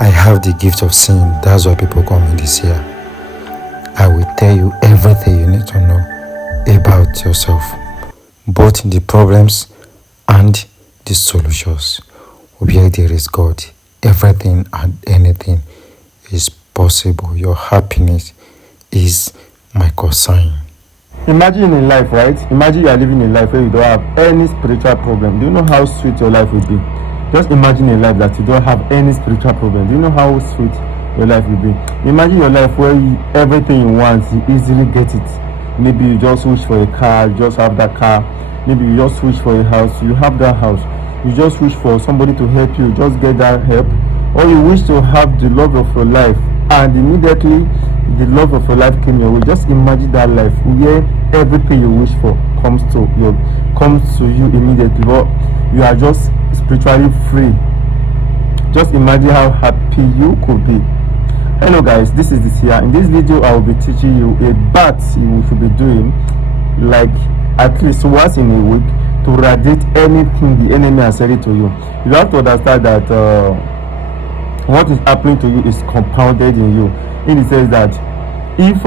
I have the gift of seeing. That's why people call me this year. I will tell you everything you need to know about yourself, both the problems and the solutions. Where there is God, everything and anything is possible. Your happiness is my concern. Imagine in life, right? Imagine you are living a life where you don't have any spiritual problem. Do you know how sweet your life will be? Just imagine a life that you don't have any spiritual problem. Do you know how sweet your life will be? Imagine your life where everything you want, you easily get it. Maybe you just wish for a car, you just have that car. Maybe you just wish for a house, you have that house. You just wish for somebody to help you, just get that help. Or you wish to have the love of your life, and immediately the love of your life came your way. Just imagine that life where everything you wish for comes to you immediately, but you are just spiritually free. Just imagine how happy you could be. Hello guys, this is this here. In this video I will be teaching you a bath you should be doing like at least once in a week to radiate anything the enemy has said it to you. You have to understand that what is happening to you is compounded in you, in the sense that if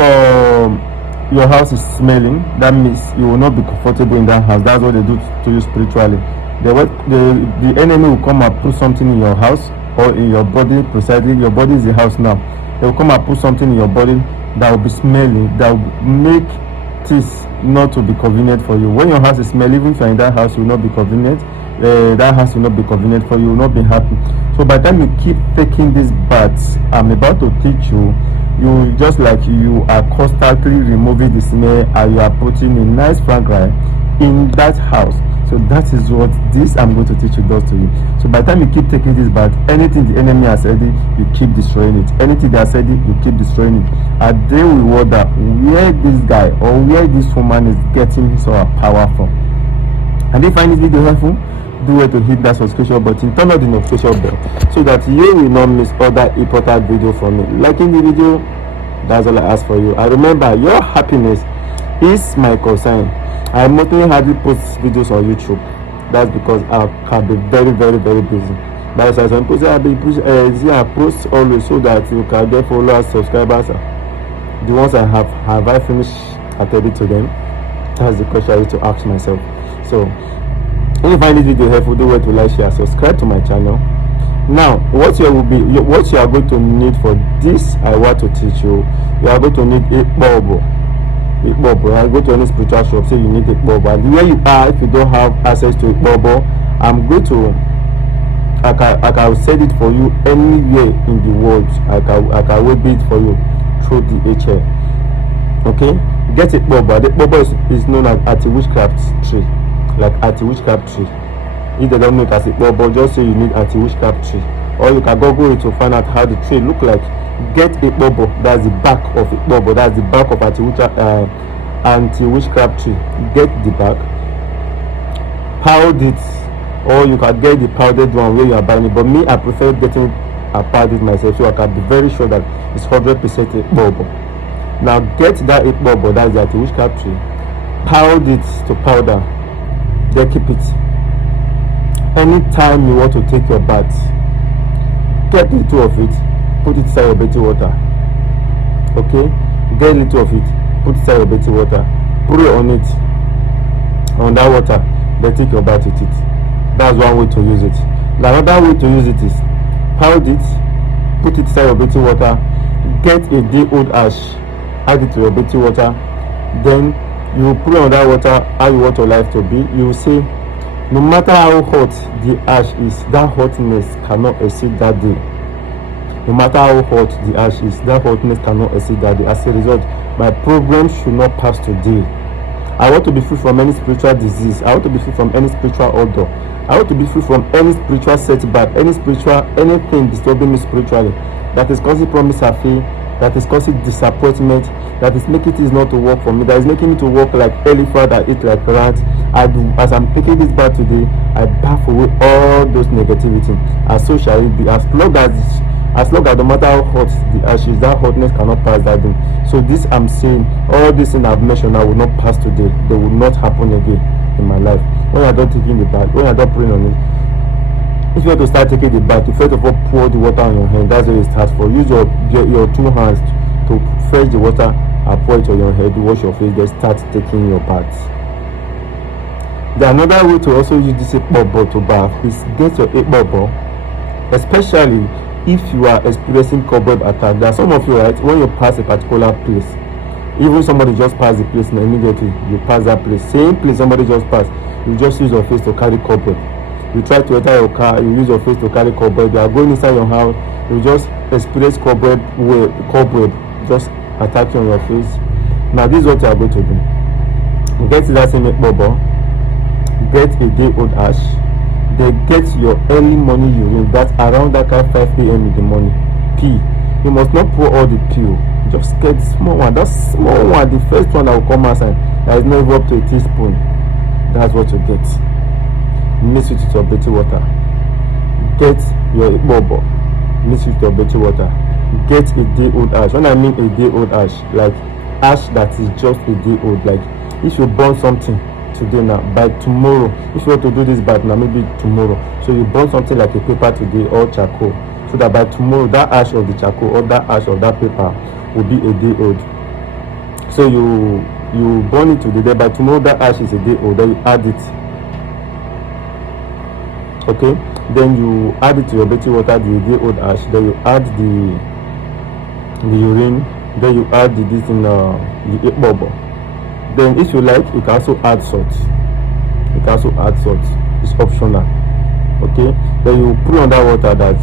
your house is smelling, that means you will not be comfortable in that house. That's what they do to you spiritually. The enemy will come and put something in your house or in your body. Precisely, your body is the house now. They will come and put something in your body that will be smelling, that will make this not to be convenient for you. When your house is smelling, even if you're in that house, will not be convenient. That house will not be convenient for you, will not be happy. So by the time you keep taking these baths I'm about to teach you, you just like you are constantly removing the smell and you are putting a nice fragrance in that house. So that is what this I'm going to teach you does to you. So by the time you keep taking this bath, anything the enemy has said, you keep destroying it. Anything they have said, you keep destroying it. And they will wonder where this guy or where this woman is getting his or her power from. And if you find this video helpful, do it to hit that subscription button, turn on the notification bell so that you will not miss other important video from me. Liking the video, that's all I ask for you. And remember, your happiness is my concern. I mostly hardly post videos on YouTube. That's because I can be very busy. But as I'm posting, I post always so that you can get followers, subscribers. The ones I have I finished attending to them? That's the question I need to ask myself. So if you find this video helpful, do it to like, share, subscribe to my channel. Now, what you are going to need for this I want to teach you, you are going to need a bulb. I go to any spiritual shop, say you need a bulb, and where you are, if you don't have access to a bulb, I'm going to I can send it for you anywhere in the world. I can web it for you through the HL. Okay, get a bulb. The bulb is known as anti-witchcraft tree, like anti-witchcraft tree. If they don't know it as a bulb, just say you need anti-witchcraft tree, or you can Google it to find out how the tree look like. Get a bulb. That's the back of a bulb. That's the back of anti-witchcraft tree. Get the back, powder it, or you can get the powdered one where you are buying it. But me, I prefer getting a powdered myself, so I can be very sure that it's 100% a bulb. Now get that a bulb. That's the anti-witchcraft tree. Powder it to powder. Then keep it. Anytime you want to take your bath, get little of it. Put it inside your bathing water. Okay, get a little of it, put it inside your bathing water, put it on that water, then take your bath with it. That's one way to use it. The another way to use it is powder it, put it inside your bathing water, get a day old ash, add it to your bathing water, then you put it on that water how you want your life to be. You will say, no matter how hot the ash is, that hotness cannot exceed that day. No matter how hot the ash is, that hotness cannot exceed that day. As a result, my problem should not pass today. I want to be free from any spiritual disease. I want to be free from any spiritual odor. I want to be free from any spiritual setback, anything disturbing me spiritually, that is causing promise I fail, that is causing disappointment, that is making things not to work for me, that is making me to work like elephant and eat like rat. As I'm taking this bath today, I bath away all those negativity, and so shall it be. As long as no matter how hot the ash is, that hotness cannot pass that day. So this I'm saying, all these things I've mentioned now will not pass today. They will not happen again in my life. When I don't taking the bath, when I don't praying on it, If you want to start taking the bath, you first of all pour the water on your hand. That's where it starts for. Use your two hands to fetch the water and pour it on your head, wash your face, then start taking your bath. The another way to also use this ekpobo to bath is get your ekpobo, especially if you are experiencing cobweb attack. There are some of you, right, when you pass a particular place, even somebody just pass the place and immediately you pass that place, same place somebody just passed, you just use your face to carry cobweb. You try to enter your car, you use your face to carry cobweb. You are going inside your house, you just experience cobweb just attacking on your face. Now this is what you are going to do. Get that same ekpobo, get a day old ash, then get your early morning urine. That's around that kind 5 a.m. in the morning. Pee. You must not pour all the pee. Just get small one. That small one, the first one that will come outside, that is not even up to a teaspoon. That's what you get. Mix it with your dirty water. Get your ekpobo, mix it with your dirty water. Get a day old ash. When I mean a day old ash, like ash that is just a day old. Like if you burn something today, now by tomorrow, if you want to do this bath now, maybe tomorrow, so you burn something like a paper today or charcoal, so that by tomorrow that ash of the charcoal or that ash of that paper will be a day old. So you burn it today, then by tomorrow that ash is a day old, then you add it. Okay, then you add it to your dirty water, the day old ash, then you add the urine, then you add the ekpobo. Then if you like, you can also add salt. It's optional. Okay, then you put on that water that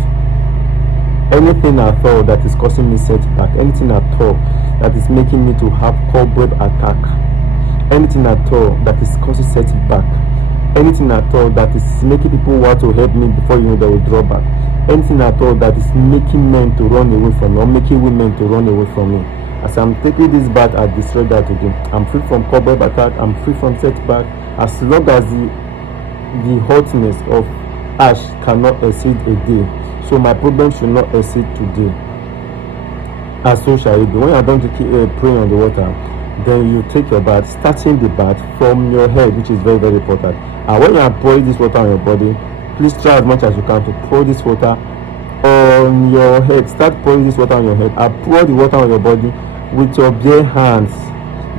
anything at all that is causing me setback, anything at all that is making me to have cobweb attack, anything at all that is causing setback, anything at all that is making people want to help me before you know they will draw back, anything at all that is making men to run away from me or making women to run away from me. As I'm taking this bath, I destroy that again. I'm free from cobweb attack, I'm free from setback, as long as the hotness of ash cannot exceed a day. So my problem should not exceed today. And so shall it be. When you are done to praying on the water, then you take your bath, starting the bath from your head, which is very, very important. And when you are pouring this water on your body, please try as much as you can to pour this water on your head. Start pouring this water on your head and pour the water on your body with your bare hands.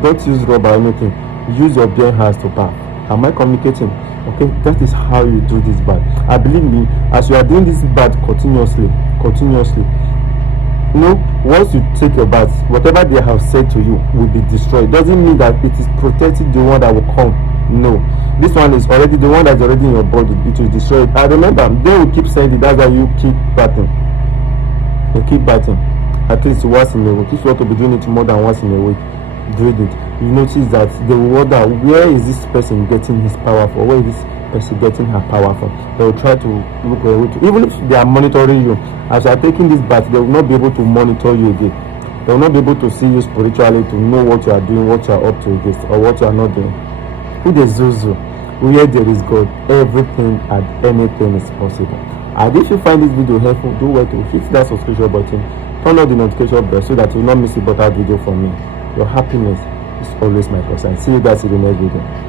Don't use rubber or anything. Use your bare hands to bath. Am I communicating? Okay, that is how you do this bath. And believe me, as you are doing this bath continuously, you know, once you take your bath, whatever they have said to you will be destroyed. Doesn't mean that it is protecting the one that will come. No, this one is already the one that's already in your body. It will destroy it. And remember, they will keep saying it. That's why you keep bathing. You keep bathing at least once in a week. If you want to be doing it more than once in a week, doing it, you notice that they will wonder, where is this person getting his power from? Where is this person getting her power from? They will try to look for a way to, even if they are monitoring you, as you are taking this bath, they will not be able to monitor you again. They will not be able to see you spiritually, to know what you are doing, what you are up to against, or what you are not doing. Who the Zuzu? Where there is God, everything and anything is possible. And if you find this video helpful, do well to hit that subscription button, turn on the notification bell so that you will not miss a better video from me. Your happiness is always my concern. See you guys in the next video.